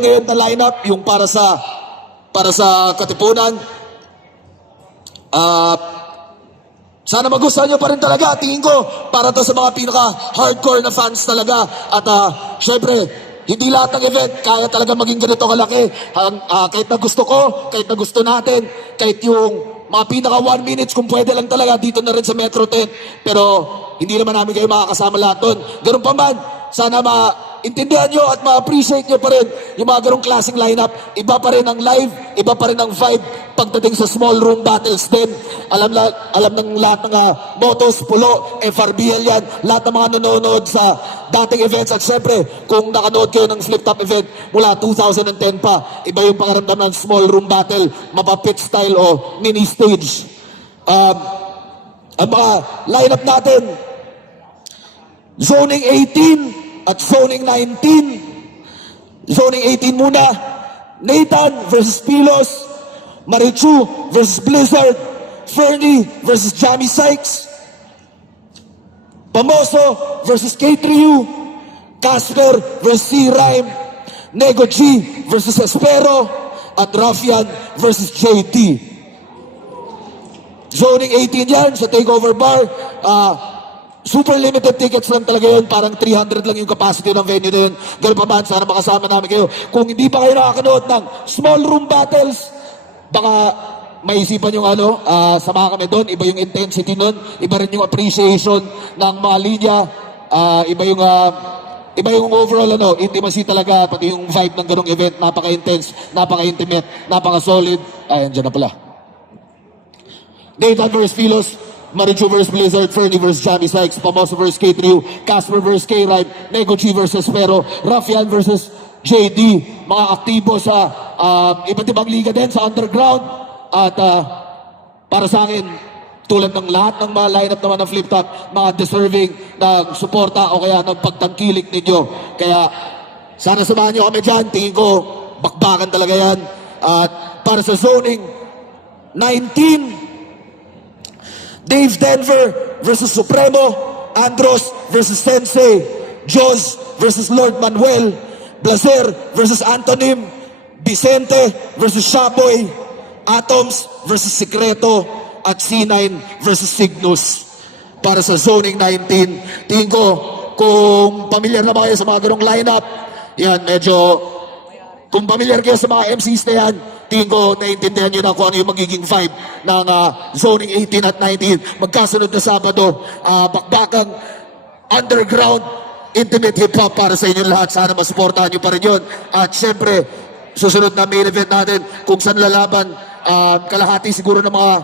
ngayon na lineup, yung para sa Katipunan. Sana magustuhan nyo pa rin talaga. Tingin ko, para to sa mga pinaka-hardcore na fans talaga. At syempre, hindi lahat ng event kaya talaga maging ganito kalaki. Kahit na gusto ko, kahit na gusto natin, kahit yung mga pinaka 1 minutes, kung pwede lang talaga, dito na rin sa Metro 10. Pero hindi naman namin kayo makakasama lahat doon. Ganun pa man, sana maintindihan nyo at ma-appreciate nyo pa rin yung mga ganong klaseng lineup. Iba pa rin ang live, iba pa rin ang vibe pagdating sa small room battles din. Alam ng lahat ng Motos, Pulo, FRBL yan, lahat ng mga nanonood sa dating events. At syempre, kung nakanood kayo ng Flip Top event mula 2010 pa, iba yung pangaramdam ng small room battle, mapapit style o mini stage. Ang mga lineup natin, Zoning 18 at Zoning 19. Zoning 18 muna, Nathan versus Pilos, Marichu versus Blizzard, Fernie versus Jamie Sykes, Pamoso versus K3U, Casper versus C-Rhyme, Nego G versus Espero, at Rafian versus JT. Zoning 18 yan sa takeover bar. Super limited tickets lang talaga yun. Parang 300 lang yung capacity ng venue na yun. Ganun pa man, sana makasama namin kayo. Kung hindi pa kayo nakakanood ng small room battles, baka maisipan yung sama kami doon. Iba yung intensity nun. Iba rin yung appreciation ng mga linya. Iba yung overall intimacy talaga. Pati yung vibe ng ganong event. Napaka-intense, napaka-intimate, napaka-solid. Andyan na pala. Nathan versus Philos, Marichu vs Blizzard, Fernie vs Jamie Sykes, Pamoso vs K3U, Casper vs K-Ride, Nego G vs Pero, Rafian vs JD, mga aktibo sa iba't ibang liga din sa underground. At para sa akin, tulad ng lahat ng mga lineup naman ng Flip Top, mga deserving ng suporta o kaya ng pagtangkilik ninyo. Kaya sana samahan nyo kami dyan. Tingin ko, bakbakan talaga yan. At para sa Zoning 19, Dave Denver versus Supremo, Andros versus Sensei, Joz versus Lord Manuel, Blazer versus Antonym, Vicente versus Shaboy, Atoms versus Secreto, at C9 versus Cygnus. Para sa Zoning 19, tingin ko, kung pamilyar na ba kayo sa mga ganong lineup, yan, kung pamilyar kayo sa mga MCs na yan, tingin ko, naiintindihan nyo na kung ano yung magiging vibe ng Zoning 18 at 19. Magkasunod na Sabado, bakbakang underground, intimate hip-hop para sa inyo lahat. Sana masuportahan nyo pa rin yun. At syempre, susunod na main event natin, kung saan lalaban, kalahati siguro ng mga